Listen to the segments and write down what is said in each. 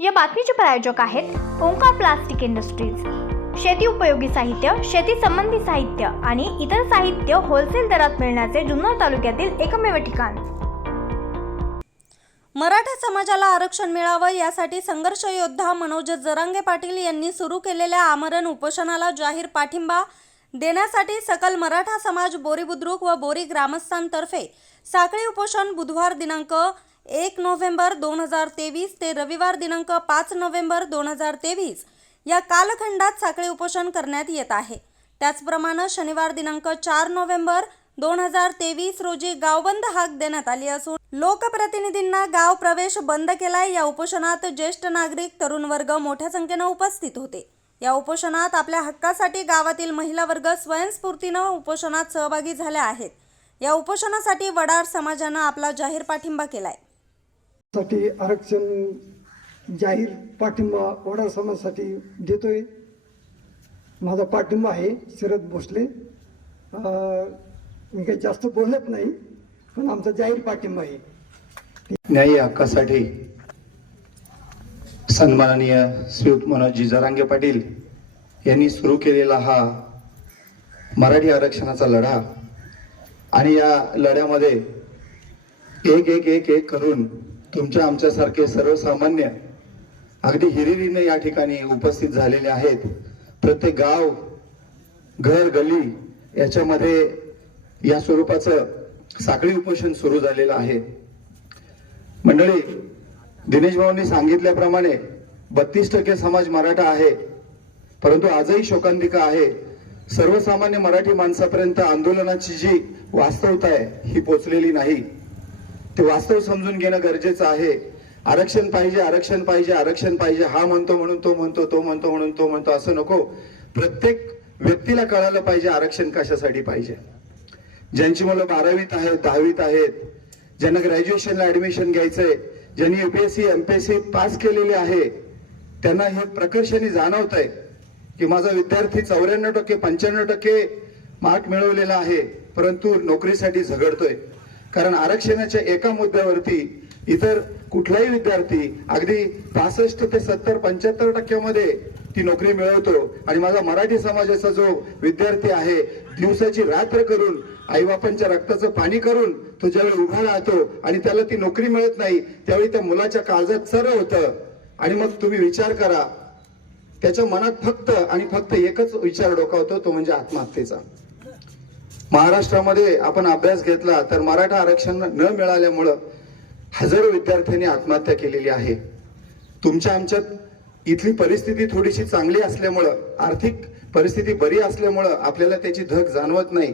या बातमीचे प्रायोजक आहेत ओंकार प्लास्टिक इंडस्ट्रीज। शेती उपयोगी साहित्य, शेती संबंधी साहित्य आणि इतर साहित्य होलसेल दरात मिळण्याचे जुन्नर तालुक्यातील एकमेव ठिकाण। मराठा समाजाला आरक्षण मिळावं यासाठी संघर्ष योद्धा मनोज जरांगे पाटील यांनी सुरू केलेल्या आमरण उपोषणाला जाहीर पाठिंबा देण्यासाठी सकल मराठा समाज बोरी बुद्रुक व बोरी ग्रामस्थांतर्फे साखळी उपोषण बुधवार दिनांक 1 नोव्हेंबर 2023 ते रविवार दिनांक 5 नोव्हेंबर 2023 या कालखंडात साखळी उपोषण करण्यात येत आहे। त्याचप्रमाणे शनिवार दिनांक 4 नोव्हेंबर 2023 रोजी गावबंद हाक देण्यात आली असून लोकप्रतिनिधींना गाव प्रवेश बंद केलाय। या उपोषणात ज्येष्ठ नागरिक, तरुण वर्ग मोठ्या संख्येने उपस्थित होते। या उपोषणात आपल्या हक्कासाठी गावातील महिला वर्ग स्वयंस्फूर्तीने उपोषणात सहभागी झाल्या आहेत। या उपोषणासाठी वडार समाजाने आपला जाहीर पाठिंबा केलाय। साठी आरक्षण जाहीर पाठिंबा वडार समाजासाठी देतोय। माझा पाठिंबा आहे शरद भोसले। मी काही जास्त बोलत नाही, पण आमचा जाहीर पाठिंबा आहे। न्यायी हक्कासाठी सन्माननीय श्रीयुत मनोज जरांगे पाटील यांनी सुरू केलेला हा मराठी आरक्षणाचा लढा आणि या लढ्यामध्ये एक एक एक एक करून तुमच्या आमच्यासारखे सर्वसामान्य अगदी हिरिरीने या ठिकाणी उपस्थित झालेले आहेत। प्रत्येक गाव, घर, गली याच्यामध्ये या स्वरूपाचं साखळी उपोषण सुरू झालेलं आहे। मंडळी, दिनेश भाऊंनी सांगितल्याप्रमाणे 32% समाज मराठा आहे, परंतु आजही शोकांतिका आहे। सर्वसामान्य मराठी माणसापर्यंत आंदोलनाची जी वास्तवता आहे ही पोचलेली नाही। ते वास्तव समजून घेणं गरजेचं आहे। आरक्षण पाहिजे, आरक्षण पाहिजे, आरक्षण पाहिजे हा म्हणतो म्हणून तो म्हणतो, तो म्हणतो म्हणून तो म्हणतो असं नको। प्रत्येक व्यक्तीला कळायला पाहिजे आरक्षण कशासाठी पाहिजे। ज्यांची मुलं 12वीत आहेत, 10वीत आहेत, ज्यांना ग्रॅज्युएशनला ऍडमिशन घ्यायचंय, ज्यांनी UPSC MPSC पास केलेले आहे, त्यांना हे प्रकर्षाने जाणवत आहे की माझा विद्यार्थी 94% 95% मार्क मिळवलेला आहे, परंतु नोकरीसाठी झगडतोय। कारण आरक्षणाच्या एका मुद्द्यावरती इतर कुठलाही विद्यार्थी अगदी 65 ते 70 75% मध्ये ती नोकरी मिळवतो आणि माझा मराठी समाजाचा जो विद्यार्थी आहे दिवसाची रात्र करून आईबापांच्या रक्ताचं पाणी करून तो ज्यावेळी उभा राहतो आणि त्याला ती नोकरी मिळत नाही, त्यावेळी त्या मुलाच्या काळजात चर होतं। आणि मग तुम्ही विचार करा, त्याच्या मनात फक्त आणि फक्त एकच विचार डोकावतो, तो म्हणजे आत्महत्येचा। महाराष्ट्रामध्ये आपण अभ्यास घेतला तर मराठा आरक्षण न मिळाल्यामुळं हजारो विद्यार्थ्यांनी आत्महत्या केलेली आहे। तुमच्या आमच्यात इथली परिस्थिती थोडीशी चांगली असल्यामुळं, आर्थिक परिस्थिती बरी असल्यामुळं आपल्याला त्याची धग जाणवत नाही,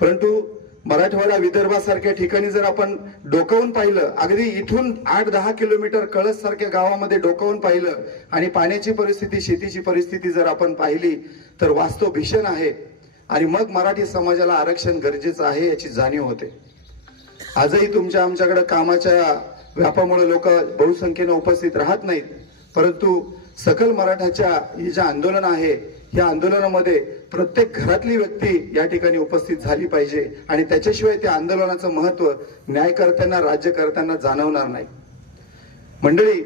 परंतु मराठवाडा, विदर्भासारख्या ठिकाणी जर आपण डोकावून पाहिलं, अगदी इथून 8-10 किलोमीटर कळस सारख्या गावामध्ये डोकावून पाहिलं आणि पाण्याची परिस्थिती, शेतीची परिस्थिती जर आपण पाहिली तर वास्तव भीषण आहे। आणि मग मराठी समाजाला आरक्षण गरजेचं आहे याची जाणीव होते। आजही तुमच्या आमच्याकडे कामाच्या व्यापामुळे लोक बहुसंख्येने उपस्थित राहत नाहीत, परंतु सकल मराठाच्या हे जे आंदोलन आहे या आंदोलनामध्ये प्रत्येक घरातली व्यक्ती या ठिकाणी उपस्थित झाली पाहिजे आणि त्याच्याशिवाय त्या आंदोलनाचं महत्व न्यायकर्त्यांना, राज्यकर्त्यांना जाणवणार नाही। मंडळी,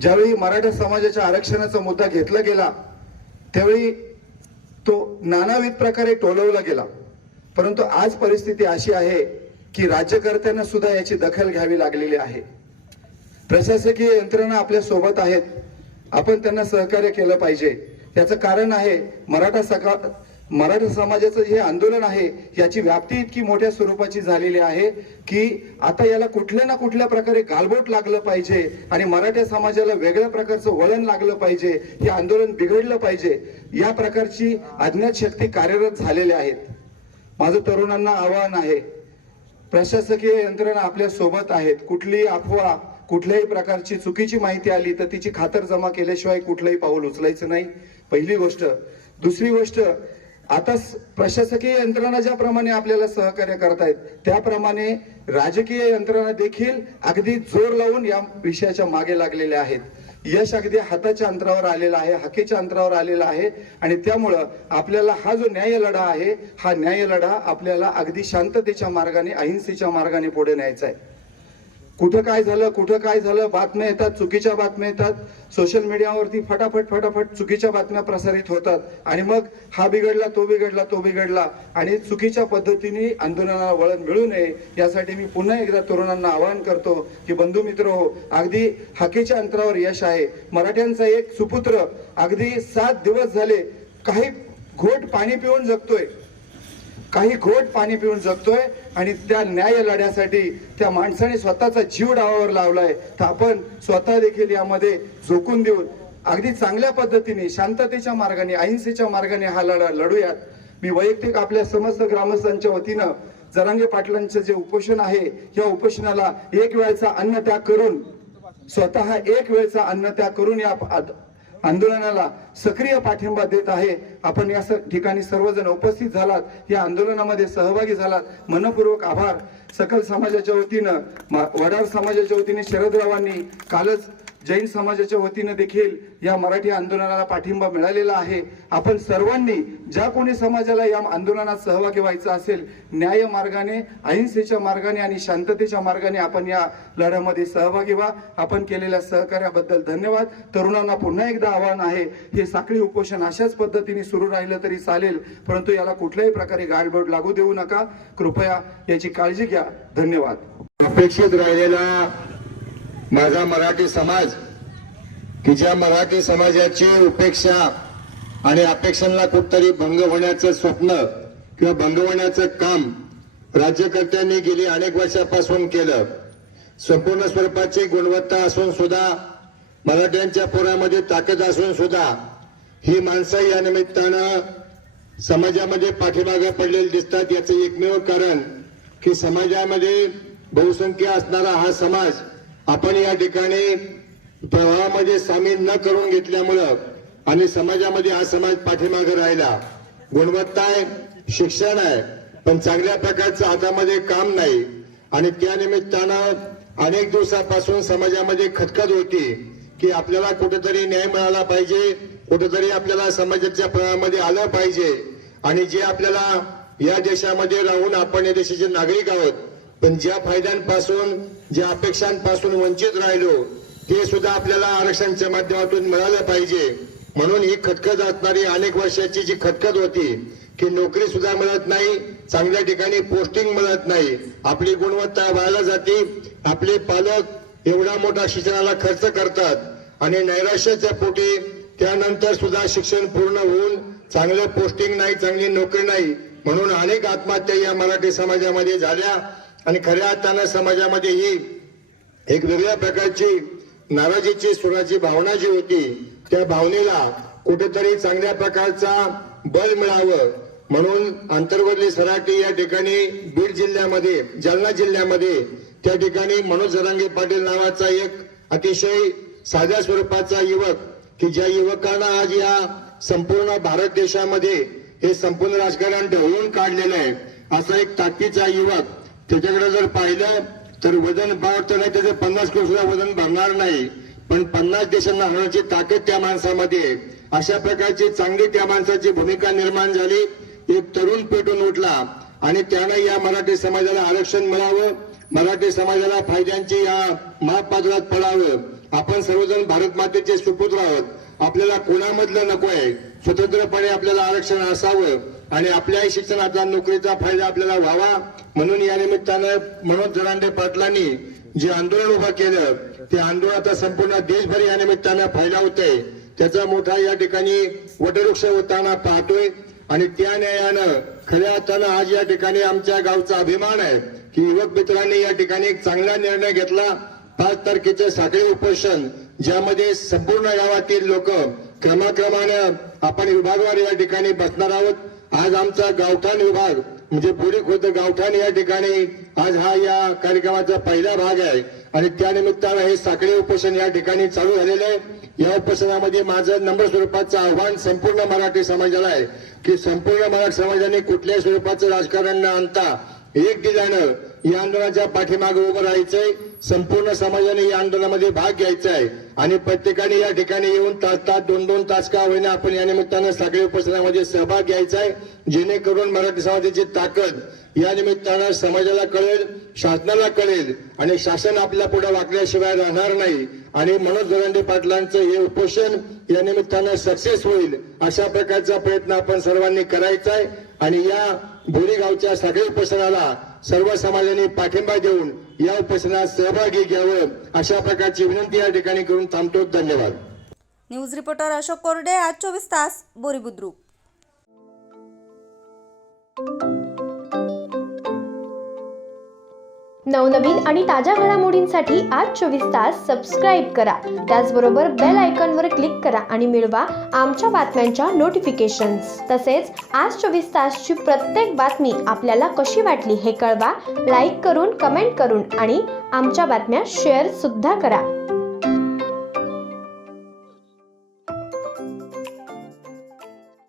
ज्यावेळी मराठा समाजाच्या आरक्षणाचा मुद्दा घेतला गेला त्यावेळी तो नानाविध प्रकारे टोलवला गेला, परंतु आज परिस्थिती अशी आहे की राज्यकर्त्यांना सुद्धा याची दखल घ्यावी लागलेली आहे। प्रशासकीय यंत्रणा आपल्या सोबत आहेत, आपण त्यांना सहकार्य केलं पाहिजे। याचं कारण आहे मराठा समाजाचं जे आंदोलन आहे याची व्याप्ती इतकी मोठ्या स्वरूपाची झालेली आहे की आता याला कुठल्या ना कुठल्या प्रकारे गालबोट लागलं पाहिजे आणि मराठा समाजाला वेगळ्या प्रकारचं वळण लागलं पाहिजे, हे आंदोलन बिघडलं पाहिजे, या प्रकारची अज्ञात शक्ती कार्यरत झालेल्या आहेत। माझं तरुणांना आवाहन आहे, प्रशासकीय यंत्रणा आपल्या सोबत आहेत। कुठलीही अफवा, कुठल्याही प्रकारची चुकीची माहिती आली तर तिची खातरजमा केल्याशिवाय कुठलंही पाऊल उचलायचं नाही, पहिली गोष्ट। दुसरी गोष्ट, आता प्रशासकीय यंत्रणा ज्याप्रमाणे आपल्याला सहकार्य करतायत त्याप्रमाणे राजकीय यंत्रणा देखील अगदी जोर लावून या विषयाच्या मागे लागलेल्या आहेत। यश अगदी हाताच्या अंतरावर आलेला आहे, हाकेच्या अंतरावर आलेला आहे आणि त्यामुळं आपल्याला हा जो न्याय लढा आहे हा न्याय लढा आपल्याला अगदी शांततेच्या मार्गाने, अहिंसेच्या मार्गाने पुढे न्यायचा आहे। कुठं काय झालं बातम्या येतात, चुकीच्या बातम्या येतात, सोशल मीडियावरती फटाफट चुकीच्या बातम्या प्रसारित होतात आणि मग हा बिघडला तो बिघडला आणि चुकीच्या पद्धतीने आंदोलनाला वळण मिळू नये यासाठी मी पुन्हा एकदा तरुणांना आवाहन करतो की बंधू मित्र हो, अगदी हाकेच्या अंतरावर यश आहे. मराठ्यांचा एक सुपुत्र अगदी 7 दिवस झाले काही घोट पाणी पिऊन जगतोय आणि त्या न्याय लढ्यासाठी त्या माणसाने स्वतःचा जीव डावावर लावलाय. तर आपण स्वतः देखील यामध्ये झोकून देऊन अगदी चांगल्या पद्धतीने शांततेच्या मार्गाने अहिंसेच्या मार्गाने हा लढा लढूयात. मी वैयक्तिक आपल्या समस्त ग्रामस्थांच्या वतीनं जरांगे पाटलांचं जे उपोषण आहे या उपोषणाला एक वेळचा अन्नत्याग करून या आंदोलनाला सक्रिय पाठिंबा देत आहे. आपण या ठिकाणी सर्वजण उपस्थित झालात, या आंदोलनामध्ये सहभागी झालात, मनपूर्वक आभार. सकल समाजाच्या वतीनं वडार समाजाच्या वतीने शरदरावांनी, कालच जैन समाजाच्या वतीनं देखील या मराठी आंदोलनाला पाठिंबा मिळालेला आहे. आपण सर्वांनी ज्या कोणी समाजाला या आंदोलनात सहभागी व्हायचं असेल, न्याय मार्गाने अहिंसेच्या मार्गाने आणि शांततेच्या मार्गाने आपण या लढ्यामध्ये सहभागी व्हा. आपण केलेल्या सहकार्याबद्दल धन्यवाद. तरुणांना पुन्हा एकदा आवाहन आहे, हे साखळी उपोषण अशाच पद्धतीने सुरू राहिलं तरी चालेल, परंतु याला कुठल्याही प्रकारे गालबोट लागू देऊ नका. कृपया याची काळजी घ्या. धन्यवाद. अपेक्षित राहिलेला माझा मराठी समाज, की ज्या मराठी समाजाची उपेक्षा आणि अपेक्षांना कुठतरी भंग होण्याचं स्वप्न किंवा भंग होण्याचं काम राज्यकर्त्यांनी गेली अनेक वर्षापासून केलं. संपूर्ण स्वरूपाची गुणवत्ता असून सुद्धा, मराठ्यांच्या पोरामध्ये ताकद असून सुद्धा ही माणसं या निमित्तानं समाजामध्ये पाठीमागे पडलेली दिसतात. याचं एकमेव कारण की समाजामध्ये बहुसंख्य असणारा हा समाज आपण या ठिकाणी प्रवाहामध्ये सामील न करून घेतल्यामुळं आणि समाजामध्ये हा समाज पाठीमागे राहिला. गुणवत्ता आहे, शिक्षण आहे, पण चांगल्या प्रकारचं हातामध्ये काम नाही आणि त्या निमित्तानं अनेक दिवसापासून समाजामध्ये खटखट होती की आपल्याला कुठेतरी न्याय मिळाला पाहिजे, कुठेतरी आपल्याला समाजाच्या प्रवाहामध्ये आलं पाहिजे. आणि जे आपल्याला या देशामध्ये राहून आपण या देशाचे नागरिक आहोत, पण ज्या फायद्यांपासून, ज्या अपेक्षांपासून वंचित राहिलो, ते सुद्धा आपल्याला आरक्षणाच्या माध्यमातून मिळालं पाहिजे. म्हणून ही खटखट असणारी अनेक वर्षाची जी खटखट होती की नोकरी सुद्धा मिळत नाही, चांगल्या ठिकाणी पोस्टिंग मिळत नाही, आपली गुणवत्ता वाढल्या जाते, आपले पालक एवढा मोठा शिक्षणाला खर्च करतात आणि नैराश्याच्या पोटी त्यानंतर सुद्धा शिक्षण पूर्ण होऊन चांगलं पोस्टिंग नाही, चांगली नोकरी नाही, म्हणून अनेक आत्महत्या या मराठी समाजामध्ये झाल्या. आणि खऱ्या अर्थानं समाजामध्ये ही एक वेगळ्या प्रकारची नाराजीची, सुराची भावना जी होती, त्या भावनेला कुठेतरी चांगल्या प्रकारचा बळ मिळावं म्हणून आंतरवर्ली सराटी या ठिकाणी बीड जिल्ह्यामध्ये, जालना जिल्ह्यामध्ये त्या ठिकाणी मनोज जरांगे पाटील नावाचा एक अतिशय साध्या स्वरूपाचा युवक, की ज्या युवकांना आज या संपूर्ण भारत देशामध्ये हे संपूर्ण राजकारण ढवळून काढलेलं आहे, असा एक ताकदीचा युवक, त्याच्याकडे जर पाहिलं तर वजन तर नाही, त्याचं 50 किलो सुद्धा वजन भरणार नाही, पण 50 देशांना हरण्याची ताकद त्या माणसामध्ये. अशा प्रकारची चांगली त्या माणसाची भूमिका निर्माण झाली. एक तरुण पेटून उठला आणि त्यानं या मराठी समाजाला आरक्षण मिळावं, मराठी समाजाला फायद्यांची या महापात्रात पडावं. आपण सर्वजण भारत मातेचे सुपुत्र आहोत, आपल्याला कोणामधलं नकोय, स्वतंत्रपणे आपल्याला आरक्षण असावं आणि आपल्याही शिक्षणाचा, नोकरीचा फायदा आपल्याला व्हावा. म्हणून या निमित्तानं मनोज जरांगे पाटलांनी जे आंदोलन उभं केलं, ते आंदोलन आता संपूर्ण देशभर या निमित्तानं फायदा होतोय. त्याचा मोठा या ठिकाणी वटवृक्ष होताना पाहतोय आणि त्या न्यायानं खऱ्या अर्थानं आज या ठिकाणी आमच्या गावचा अभिमान आहे की युवक मित्रांनी या ठिकाणी एक चांगला निर्णय घेतला. 5 तारखेचे साखळी उपोषण, ज्यामध्ये संपूर्ण गावातील लोक क्रमाक्रमानं आपण विभागवार या ठिकाणी बसणार आहोत. आज आमचा गावठाण विभाग म्हणजे बोरी खुर्द गावठाण या ठिकाणी आज हा या कार्यक्रमाचा पहिला भाग आहे आणि त्या निमित्तानं हे साखळी उपोषण या ठिकाणी चालू झालेलं आहे. या उपोषणामध्ये माझं नम्र स्वरूपाचं आव्हान संपूर्ण मराठी समाजाला आहे की संपूर्ण मराठी समाजाने कुठल्याही स्वरूपाचं राजकारण न आणता एक दिल्यानं या आंदोलनाच्या पाठीमागे उभं राहायचंय. संपूर्ण समाजाने या आंदोलनामध्ये भाग घ्यायचा आहे आणि प्रत्येकाने या ठिकाणी येऊन तास 2-2 तास का होईना आपण या निमित्तानं सगळे उपोषणामध्ये सहभाग घ्यायचा आहे, जेणेकरून मराठी समाजाची ताकद या निमित्तानं समाजाला कळेल, शासनाला कळेल आणि शासन आपल्या पुढे वाकल्याशिवाय राहणार नाही आणि मनोज जरांगे पाटलांचं हे उपोषण या निमित्तानं सक्सेस होईल अशा प्रकारचा प्रयत्न आपण सर्वांनी करायचा आहे आणि या बोरी गावच्या सगळ्या उपोषणाला सर्व समाजाने पाठिंबा देऊन या उपोषणात सहभागी घ्यावं अशा प्रकारची विनंती या ठिकाणी करून थांबतो. धन्यवाद. न्यूज रिपोर्टर अशोक कोरडे, आज 24 तास, बोरी बुद्रुक. नवनवीन आणि ताज्या घडामोडींसाठी आज 24 तास सबस्क्राईब करा. त्याचबरोबर बेल आयकॉनवर क्लिक करा आणि मिळवा आमच्या बातम्यांच्या नोटिफिकेशन्स. तसेच आज 24 तासची प्रत्येक बातमी आपल्याला कशी वाटली हे कळवा. लाईक करून, कमेंट करून आणि आमच्या बातम्या शेअर सुद्धा करा.